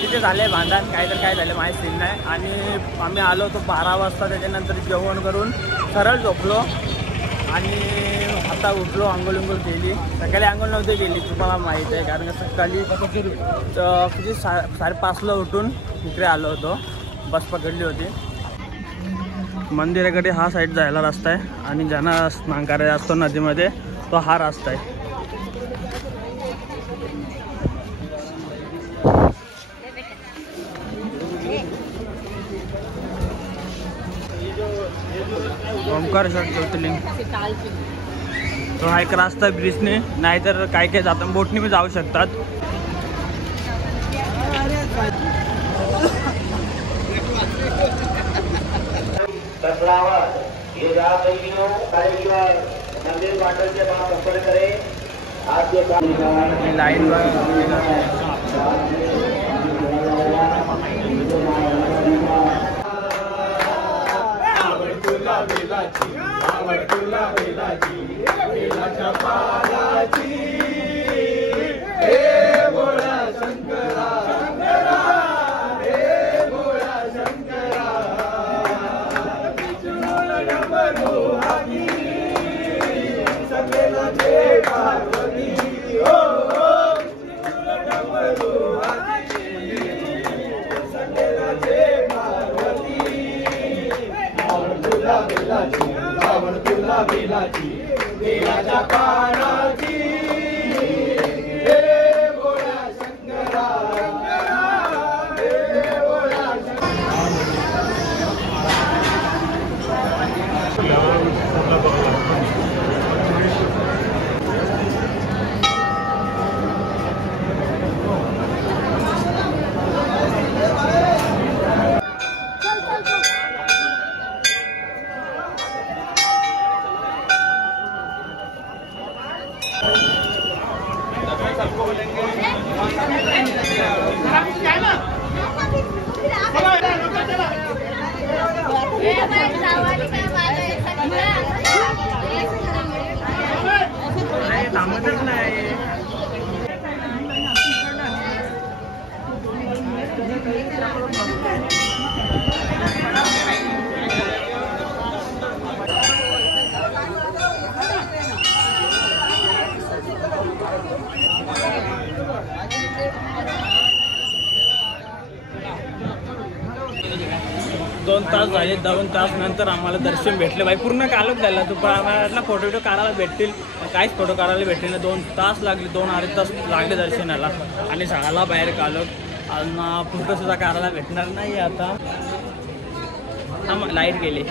तिथे झाले भांडण काय झालं माहीत सीन नाही. आणि आम्ही आलो होतो 12 वाजता. त्याच्यानंतर जेवण करून सरळ झोपलो आणि आता उठलो. आंघोळ केली. सकाळी आंघोळ नव्हती केली तुम्हाला माहीत आहे, कारण का सकाळी किती 5:30ला उठून इकडे आलो होतो. बस पकडली होती. मंदिराकडे हा साईड जायला रस्ता आहे आणि ज्यांना स्नान करायचा असतो नदीमध्ये तो हा रस्ता आहे. ओंकारेश्वर ज्योतिर्लिंग तो हा एक रास्ता आहे ब्रिजने, नाहीतर काय जातात बोटने मी जाऊ शकतात. लाईन थांबतच नाही. दोन तास झाले. 2 तास नंतर आम्हाला दर्शन भेटले. बाई पूर्ण कालच झाला. तो आम्हाला फोटो काढायला भेटतील, काहीच फोटो काढायला भेटले नाही. 2 तास लागले. 2-2.5 तास लागले दर्शनाला. आणि सगळ्याला बाहेर काढलो. फोटो सुद्धा काढायला भेटणार नाही आता. हा लाईट गेली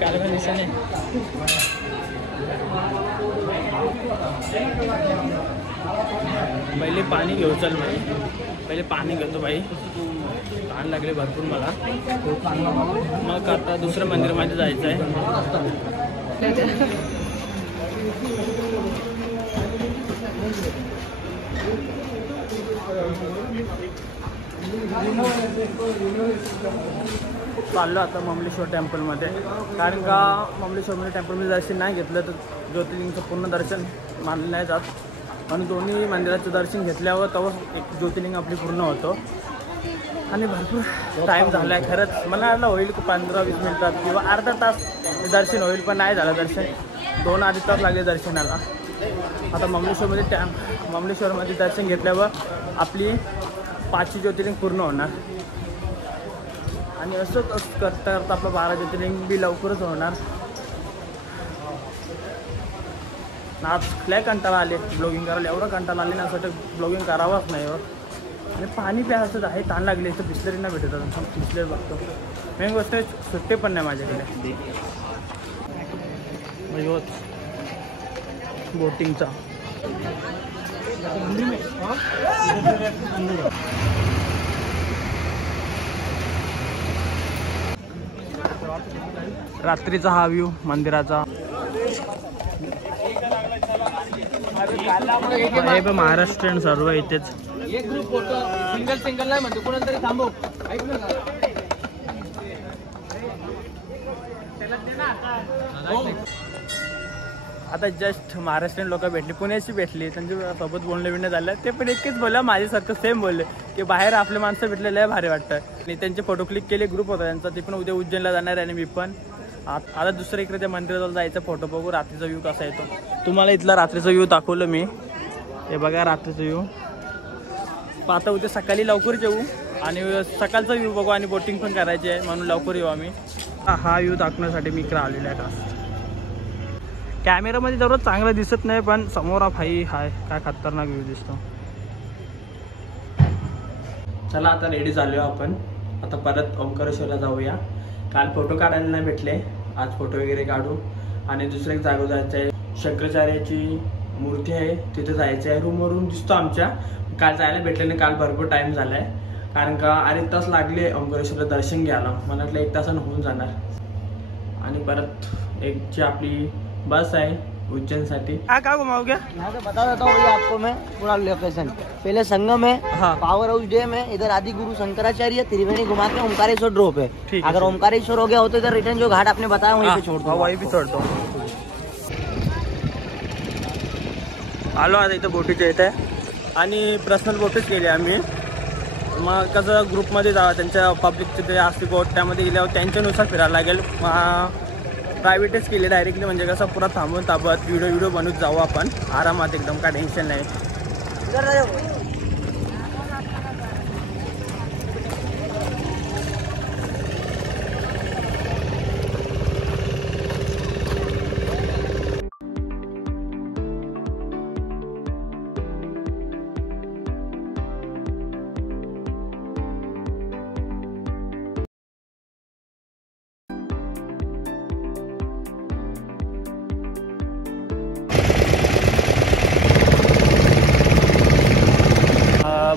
काढायला दिसणे. पहिले पाणी घेऊ. चल भाई पहिले पाणी घेतो भाई. तहान लागले भरपूर मला. मग आता दुसऱ्या मंदिरामध्ये जायचं आहे. चाललो आता ममलेश्वर टेम्पलमध्ये, कारण का ममलेश्वर टेम्पलमध्ये दर्शन नाही घेतलं तर ज्योतिर्लिंगचं पूर्ण दर्शन मानलं नाही जात. म्हणून दोन्ही मंदिराचं दर्शन घेतल्यावर तेव्हा एक ज्योतिर्लिंग आपली पूर्ण होतो. आणि भरपूर टाईम झाला आहे खरंच. मला वाटलं होईल 15-20 मिनिटात किंवा अर्धा तास दर्शन होईल, पण नाही झालं दर्शन. 2-2.5 तास लागले दर्शनाला. आता ममलेश्वरमध्ये दर्शन घेतल्यावर आपली 5 ज्योतिर्लिंग पूर्ण होणार. आणि असं करता करता आपलं 12 ज्योतिर्लिंग बी लवकरच होणार. आज लय कंटाळा आले ब्लॉगिंग करायला. एवढं कंटाळा आले ना असं ब्लॉगिंग करावंच नाही. आणि पाणी प्यायचं आहे. ताण लागले तर बिस्लरी नाही भेटत. बिस्लरी बघतो. मेन गोष्ट सुट्टे पण नाही माझ्याकडे. बोटिंगचा रात्रीचा हा व्ह्यू मंदिराचा. हे पण महाराष्ट्रीयन सर्व इथेच. एक ग्रुप फोटो सिंगल सिंगल नाही म्हणतो कोणाला तरी थांबव. आता जस्ट महाराष्ट्रीयन लोक भेटली, पुण्याची भेटली, त्यांच्या सोबत बोलणं बिणं झालं. ते पण एकच बोललं माझ्यासारखं सेम बोलले की बाहेर आपले माणसं भेटलेलं आहे भारी वाटतं. आणि त्यांचे फोटो क्लिक केले, ग्रुप होता त्यांचा. ते पण उद्या उज्जैनला जाणार आहे आणि मी पण. आता दुसरं इकडे त्या मंदिराला जायचं, फोटो बघू रात्रीचा व्ह्यू कसा येतो. तुम्हाला इथला रात्रीचा व्ह्यू दाखवलं मी. हे बघा रात्रीचा व्ह्यू. आता उद्या सकाळी लवकर येऊ आणि सकाळचा व्ह्यू बघू आणि बोटिंग पण करायची आहे म्हणून लवकर येऊ आम्ही. हा व्ह्यू दाखवण्यासाठी मी इकडे आलेलो आहे. का कॅमेरामध्ये दररोज चांगलं दिसत नाही पण समोर भाई हाय काय खतरनाक व्ह्यू दिसतो. चला आता रेडी झालो आपण. आता परत ओंकारेश्वरला जाऊया. काल फोटो काढायला नाही भेटले, आज फोटो वगैरे काढू. आणि दुसऱ्या एक जागो जायचं आहे, शंकराचार्याची मूर्ती आहे तिथे जायचं आहे. रूमवरून दिसतो आमच्या. काल जायला भेटले नाही, काल भरपूर टाईम झाला आहे. कारण का 8 तास लागले ओंकारेश्वरला दर्शन घ्यायला. मला वाटलं 1 तासानं होऊन जाणार. आणि परत एक जी आपली बस है उज्जैन साठी. क्या घुमाओ क्या? यहाँ से बता देता हूँ ये आपको मैं पूरा लोकेशन. पहले संगम है, हाँ। पावर हाउस डैम है, इधर आदि गुरु शंकराचार्य, त्रिवेणी घुमा के ओमकारेश्वर ड्रॉप है. ठीक अगर ओमकारेश्वर हो गया हो तो इधर रिटर्न जो घाट आपने बताया वहीं पे छोड़ दो. वहीं भी छोड़ दो. आलो आता इथं बोटीच्या इथे आणि पर्सनल बोटच केली आम्ही. मग कसं ग्रुपमध्ये जावं, त्यांच्या पब्लिकचे ते असते बोट त्यामध्ये गेल्यावर त्यांच्यानुसार फिरायला लागेल. प्रायव्हेटच केले डायरेक्टली, म्हणजे कसं पुरा थांबून ताबत व्हिडिओ बनवत जाऊ आपण आरामात एकदम, काय टेन्शन नाही.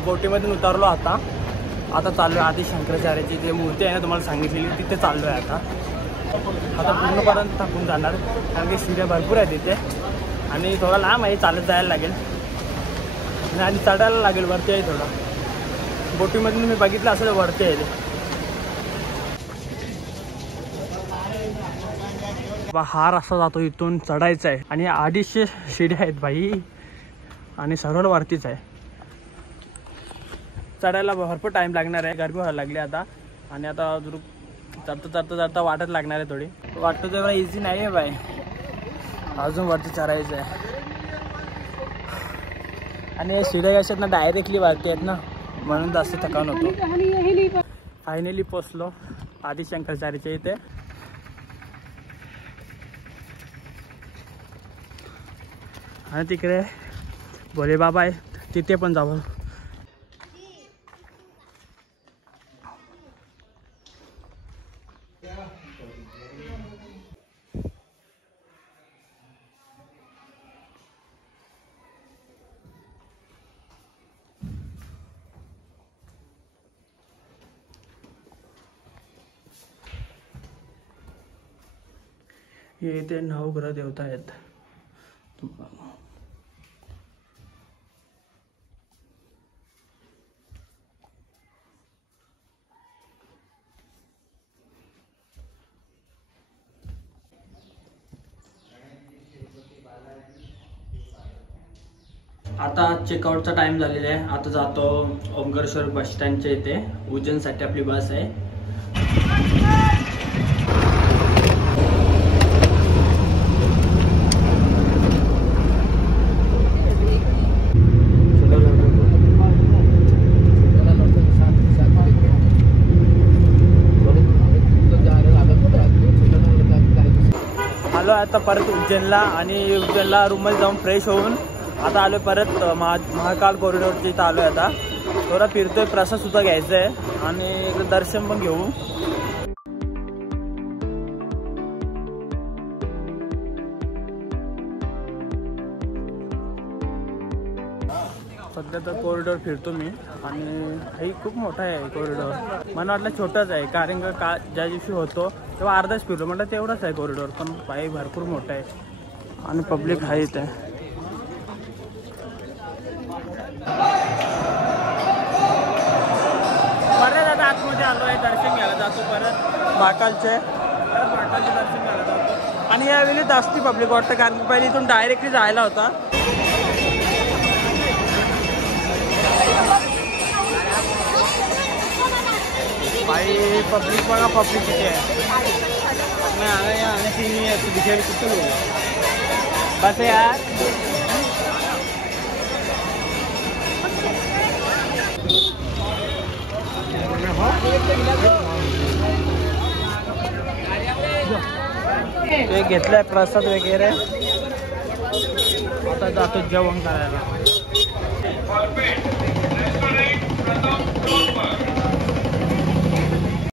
बोटीमधून उतरलो. आता चाललो आहे आधी शंकराचार्याची जी मूर्ती आहे ना तुम्हाला सांगितलेली, तिथे चाललो आहे. आता पूर्णपर्यंत थकून जाणार कारण की शिड्या भरपूर आहे तिथे आणि थोडा लांब आहे, चालत जायला लागेल आणि चढायला लागेल. वरती आहे थोडा. बोटीमधून मी बघितलं असं वरती आहे ते. हा रस्ता जातो, इथून चढायचं आहे आणि 250 शिड्या आहेत भाई आणि सरळ वरतीच आहे. चढायला भरपूर टाईम लागणार आहे, गरमी व्हायला लागली आता. आणि आता चढता वाटत लागणार आहे थोडी. वाटतं तेवढा इझी नाही आहे बाय, अजून वरती चढायचं आहे. आणि शिड्या अशात ना डायरेक्टली वरती आहेत ना म्हणून जास्त थकान होतो. फायनली पोचलो आधी शंकराचार्याच्या इथे. आणि तिकडे भोले बाबा आहे, तिथे पण जावं. हे ते 9 ग्रह देवता आहेत. आता चेकआउटचा टाइम झालेला आहे. आता जातो ओंकारेश्वर बस स्टँडच्या इथे. उज्जैनसाठी आपली बस आहे. आलो आता परत उज्जैनला आणि उज्जैनला रूममध्ये जाऊन फ्रेश होऊन आता आलो परत महाकाल कॉरिडॉरच्या इथं आलो आहे. आता थोडा फिरतोय, प्रसाद सुद्धा घ्यायचा आहे आणि इकडे दर्शन पण घेऊ. सध्या तर कॉरिडॉर फिरतो मी आणि हे खूप मोठा आहे कॉरिडॉर. मला वाटलं छोटाच आहे कारण का ज्या दिवशी होतो तेव्हा अर्धाच फिरलो, म्हटलं तेवढंच आहे कॉरिडॉर, पण पायी भरपूर मोठा आहे आणि पब्लिक आहे इथे. महाकालमध्ये आलो आहे, दर्शन घ्यायला जातो परत महाकालचे दर्शन घ्यायला जातो. आणि यावेळी जास्ती पब्लिक वाटतं कारण की पहिले इथून डायरेक्टली जायला होता. भाई पब्लिक बघा, पब्लिक किती आहे. मैं आ गया, आने से नहीं है तो दिखे कितने लोग हैं बस यार. ते घेतलंय प्रसाद वगैरे, आता जातो जेवण करायला.